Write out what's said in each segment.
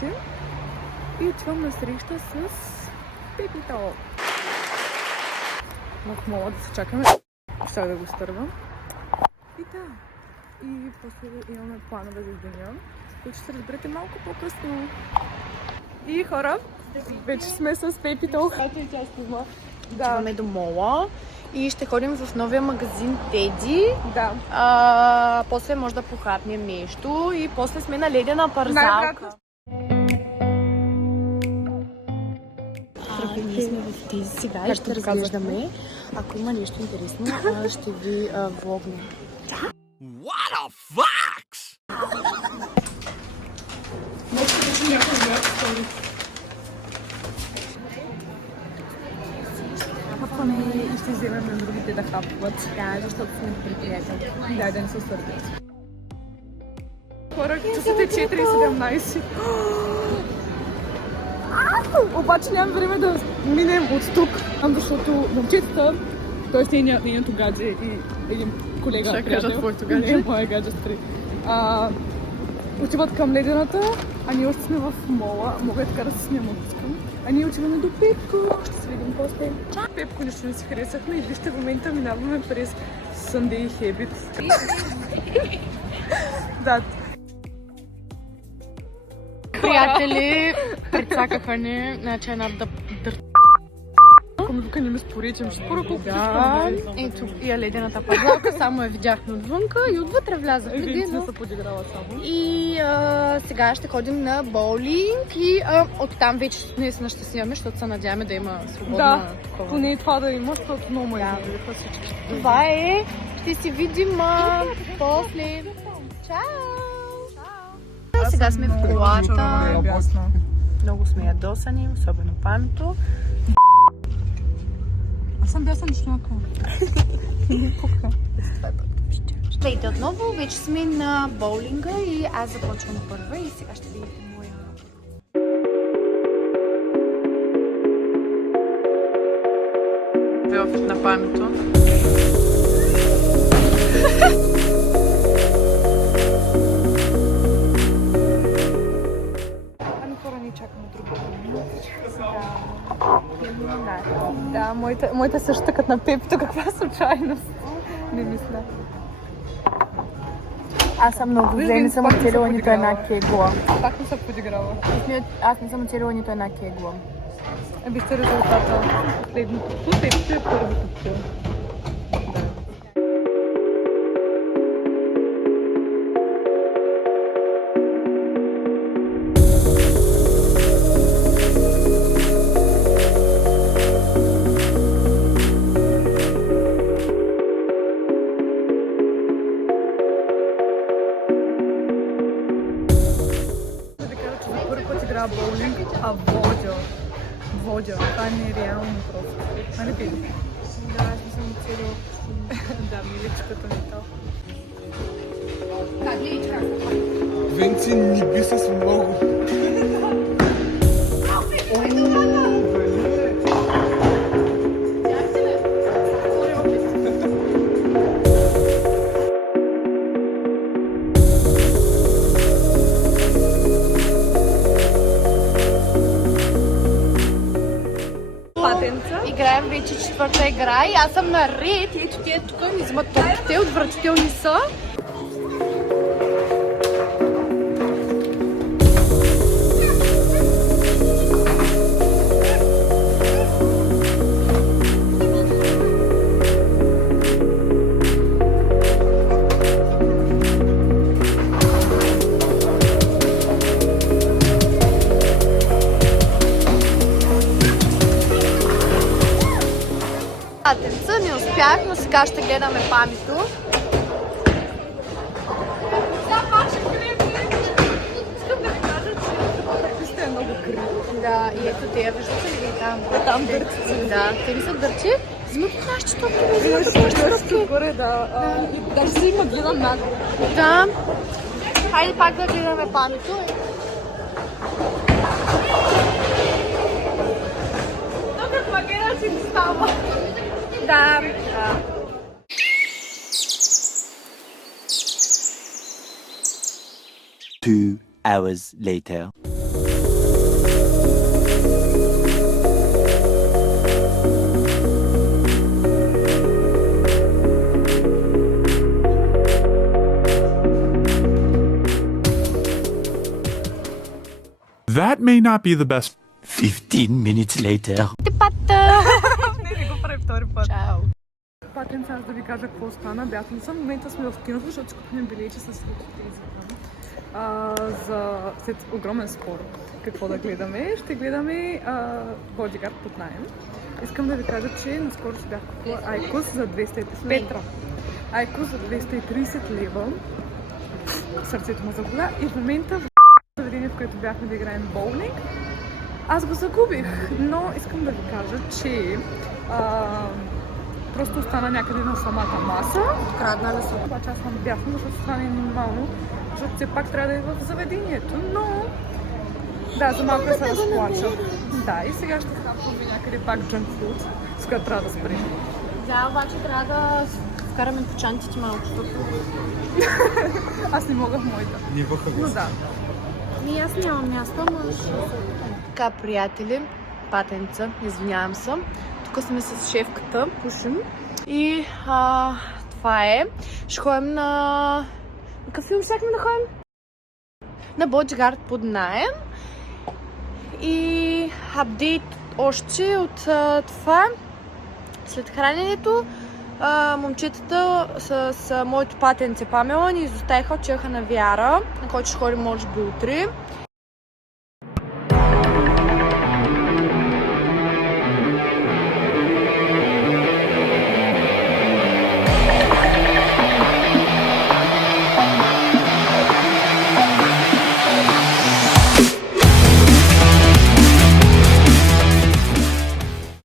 вкъщи и отивам на среща с Пепито. В мола да се чакаме. Щях да го стървам. И да. И после имаме планове за деня, които ще се разберете малко по-късно. И хора, вече сме с Пепито. Отиваме до мола и ще ходим в новия магазин Теди. Да. После може да похапнем нещо и после сме на ледена парзалка. Ние сме в Теди сега и ще разглеждаме. Ако има нещо интересно, ще ви влогнем. What a fox! Хапваме и ще вземем на другите да хапват. Да, защото сме добри приятели. Да не се сърдят. Хора, часът е 4:17. Обаче нямам време да минем от тук, защото момчетата, т.е. нейното гадже и един колега, ще кажа твоето гадже. Не, моя гадже спри. Отиват към ледената, а ние още сме в мола. Мога така да се снимам искам. А ние отиваме до Пепко. Ще се видим после. Пепко нищо не си харесахме и вижте в момента минаваме през Sunday Habit. Да. Приятели, прецакаха ни, значи една Ако ме тук не ме спори, че ми ще спора колко да, ето и ледената парзалка, само я видяхме отвънка и отвътре влязахме. Вие не са подиграла само. И сега ще ходим на боулинг и оттам вече наистина ще снимаме, защото се надяваме да има свободна такова. Поне това да има, защото много ме Да. Това е. Ще си видим после. Чао! Сега сме в колата. Много сме ядосани, особено памето. Аз съм бясна нишлака. Здравейте отново, вече сме на боулинга и аз започвам първа и сега ще видите моя... Опит на памето. Да, моята също така на Пепито, каква случайност. Не мисля. Аз съм много зле, не съм оцелила нито една кегла. Пак не съм подиграла. Аз не съм оцелила нито една кегла. Вижте резултата. Последното. Пепито е първото. Боулинг, а водя. Това не е реално просто. Това не пиде. Да, аз не съм оцелила. Да, миличката ми там. Венци ни би с много. Играем вече четвърта игра и аз съм наред и ето тия тук ми взимат топките, отвратителни са. Не успях, но сега ще гледаме памето. Вижте, е много крив. Да, и ето те, виждате ли ги там? Там дърци. Да, те ли са дърчи? Взимат от нашите топки, взимат от Ще нашите дърци топки. горе, да. Даже си има гледам нагло. Да. Хайде пак да гледаме памето. Тук магена си става. Да. 2 hours later. That may not be the best. 15 minutes later. Пата! Не го прави втори път. Чао! Патен сега да ви кажа какво стана. Бяхме в момента сме в киното, защото си купихме билечи с всичките за след огромен спор. Какво да гледаме? Ще гледаме Бодигард под наем. Искам да ви кажа, че наскоро си бях купила Айкос за 230 Айкос за 230 лева. Сърцето му заболя и в момента в заведение, в което бяхме да играем боулинг, аз го загубих, но искам да ви кажа, че просто остана някъде на самата маса. Крадна ли съм? Обаче аз съм бясна, защото стане нормално, защото все пак трябва да е в заведението, но да, за малко се разплача. Да, и сега ще хапваме някъде пак junk food, с която трябва да спрем. Да, обаче трябва да вкараме по чантите малко, защото... Аз не мога в моята. Не въха Но да. И аз нямам място, но ще се опитам. Така, приятели, патенца, извинявам се. Тук сме с шефката, пушим. И това е. Ще ходим на... Какъв филм щяхме да ходим? На Бодигард под наем. И апдейт още от това. След храненето, момчетата с моето патенце Памела ни изоставиха, отиваха на Вяра, на който ще ходим може би утре.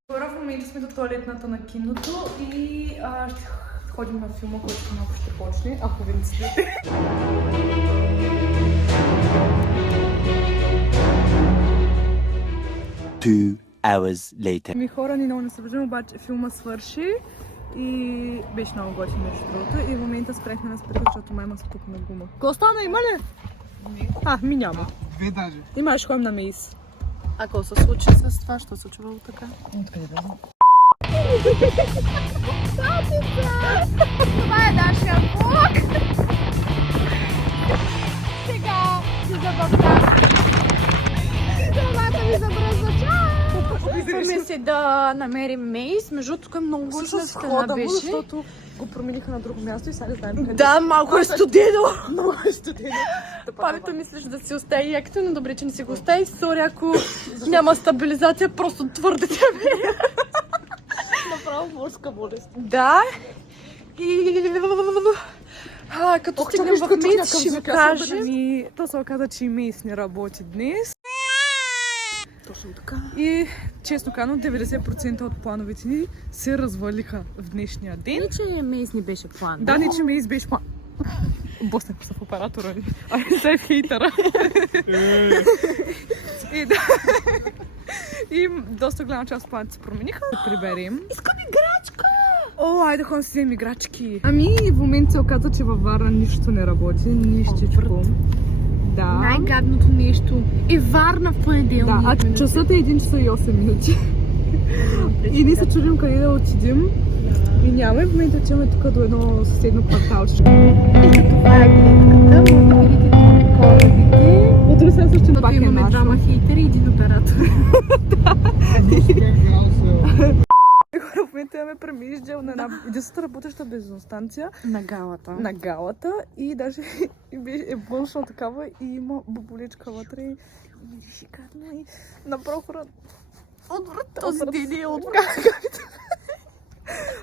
В момента сме до туалетната на киното и ще ходим на филма, който малко ще почне, ако ви не следите. Two hours later. Ми хора, ни много не събуждам, обаче филма свърши и беше много готин между другото. И в момента спрехме на спрето, защото май има спукна гума. Какво стана, има ли? Не. Ми няма. Две даже. Има, ще ходим на Мейс. А какво се случи с това? Що се случвало така? Откъде да знам? Това е нашия влог! Сега си забавлявам. Главата ми забръзва. Чао! Опитваме се да намерим Мейс. Между другото, тук е много гучна стена беше. Защото го промениха на друго място и сега не знаем къде. Да, малко е студено. Много е студено. Памето мислиш да си остави якото, но добре, че не си го остави. Сори, ако няма стабилизация, просто твърде тебе. Направо морска болест. Да. И... като стигнем в Мейс, ще ви кажем. И то се оказа, че и Мейс не работи днес. Точно така. И честно казано, 90% от плановете ни се развалиха в днешния ден. Не, че Мейс не беше план. Да, не, че Мейс беше план. Боснах се в оператора ни. Ай, е хейтера. И да. И доста голяма част от планите се промениха. Да приберем. Искам играчка! О, айде да ходим си вземем играчки. Ами, в момента се оказа, че във Варна нищо не работи. Нищичко. Да. Най-гадното нещо е Варна в понеделник. Да, а часът е 1 часа и 8 минути. И ние се чудим къде да отидем. И няма и в момента отиваме тук до едно съседно кварталче. Ето това е гледката, може да видите тук корабите. Утре сега също Тук пак е имаме наша. двама хейтери и един оператор. В момента имаме премиждал на една единствената работеща бензиностанция На галата. на галата и даже е външна такава и има бабулечка вътре и мирише гадно и направо хора отврат. Този ден е от...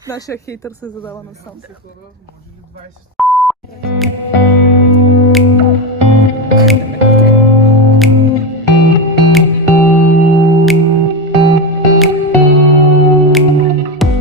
Нашия хейтър се задава насам. Може ли 20?